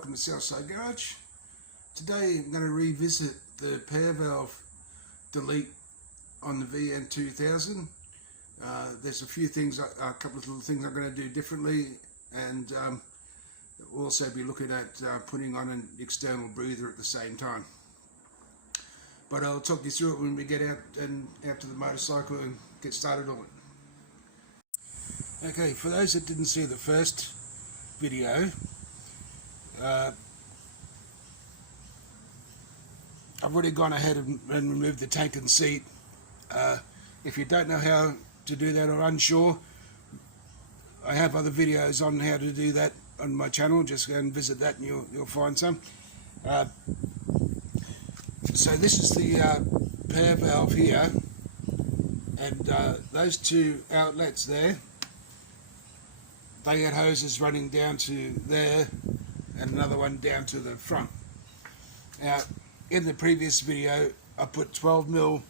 welcome to Southside Garage. Today I'm going to revisit the pair valve delete on the VN2000. There's a few things, a couple of little things I'm going to do differently, and we'll also be looking at putting on an external breather at the same time. But I'll talk you through it when we get out to the motorcycle and get started on it. Okay, for those that didn't see the first video, I've already gone ahead and removed the tank and seat. If you don't know how to do that or unsure, I have other videos on how to do that on my channel. Just go and visit that and you'll find some. So this is the pair valve here, and those two outlets there, they had hoses running down to there and another one down to the front. Now, in the previous video I put 12mm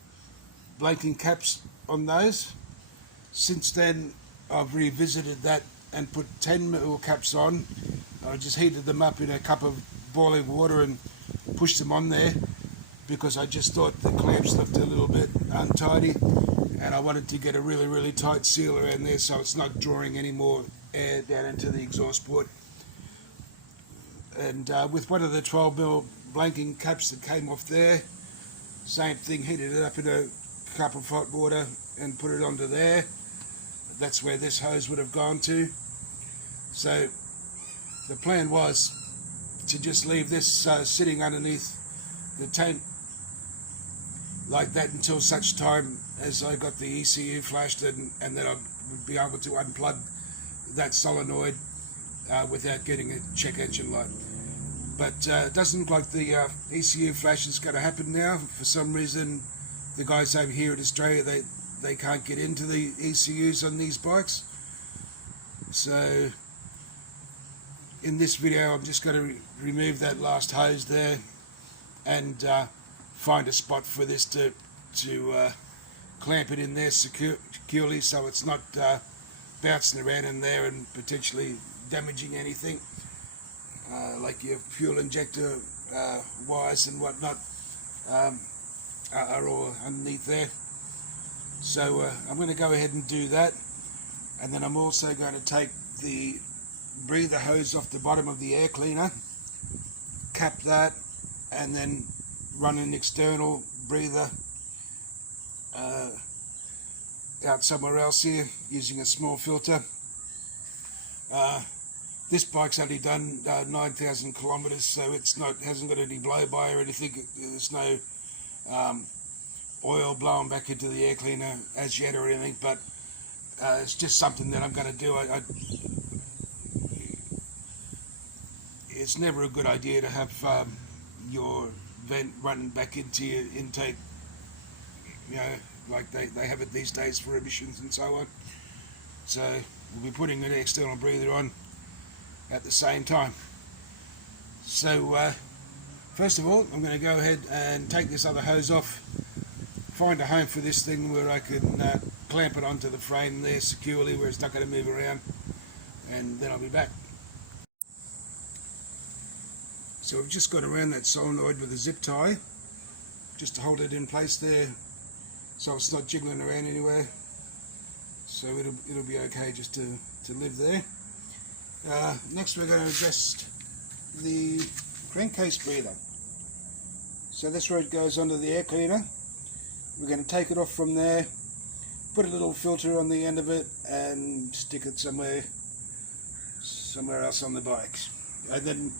blanking caps on those. Since then I've revisited that and put 10mm caps on. I just heated them up in a cup of boiling water and pushed them on there because I just thought the clamps looked a little bit untidy, and I wanted to get a really tight seal around there so it's not drawing any more air down into the exhaust port. And with one of the 12mm blanking caps that came off there, same thing, heated it up in a cup of hot water and put it onto there. That's where this hose would have gone to. So the plan was to just leave this sitting underneath the tank like that until such time as I got the ECU flashed and then I would be able to unplug that solenoid without getting a check engine light. But it doesn't look like the ECU flash is going to happen now. For some reason the guys over here in Australia, they can't get into the ECUs on these bikes. So in this video I'm just going to remove that last hose there and find a spot for this to clamp it in there securely so it's not bouncing around in there and potentially damaging anything, like your fuel injector wires and whatnot are all underneath there. So I'm going to go ahead and do that, and then I'm also going to take the breather hose off the bottom of the air cleaner, cap that, and then run an external breather out somewhere else here using a small filter. This bike's only done 9,000 kilometers, so hasn't got any blow by or anything. There's no oil blowing back into the air cleaner as yet or anything, but it's just something that I'm going to do. It's never a good idea to have your vent running back into your intake, you know, like they have it these days for emissions and so on. So we'll be putting an external breather on at the same time. So first of all, I'm going to go ahead and take this other hose off, find a home for this thing where I can clamp it onto the frame there securely where it's not going to move around, and then I'll be back. So we've just got around that solenoid with a zip tie just to hold it in place there so it's not jiggling around anywhere. So it'll be okay just to live there. Next we're going to adjust the crankcase breather. So this where it goes under the air cleaner. We're going to take it off from there, put a little filter on the end of it and stick it somewhere else on the bike. And then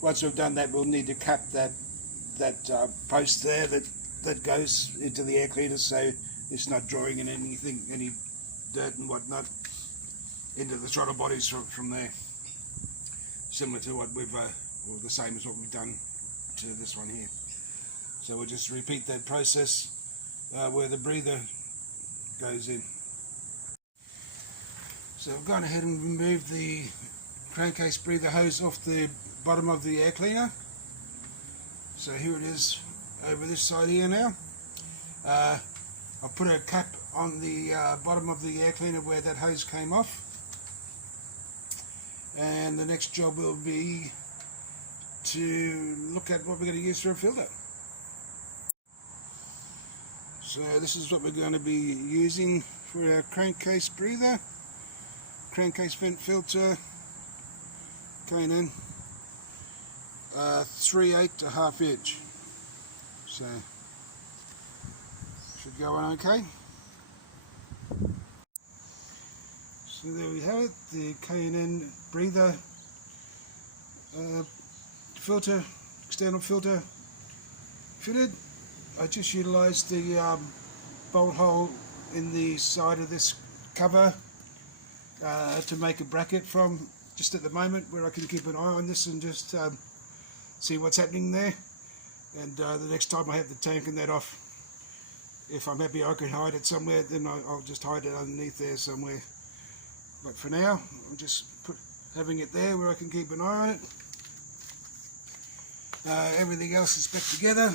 once we've done that, we'll need to cap that post there that goes into the air cleaner so it's not drawing in any dirt and whatnot into the throttle bodies from there. Similar to what we've, or the same as what we've done to this one here. So we'll just repeat that process where the breather goes in. So I've gone ahead and removed the crankcase breather hose off the bottom of the air cleaner. So here it is over this side here now. I'll put a cap on the bottom of the air cleaner where that hose came off. And the next job will be to look at what we're going to use for a filter. So this is what we're going to be using for our crankcase breather, crankcase vent filter, K&N, 3/8 to 1/2 inch. So should go on okay. So there we have it, the K&N breather filter, external filter fitted. I just utilised the bolt hole in the side of this cover to make a bracket from, just at the moment, where I can keep an eye on this and just see what's happening there. And the next time I have the tank and that off, if I'm happy I can hide it somewhere, then I'll just hide it underneath there somewhere. But for now, I'm just having it there where I can keep an eye on it. Everything else is back together.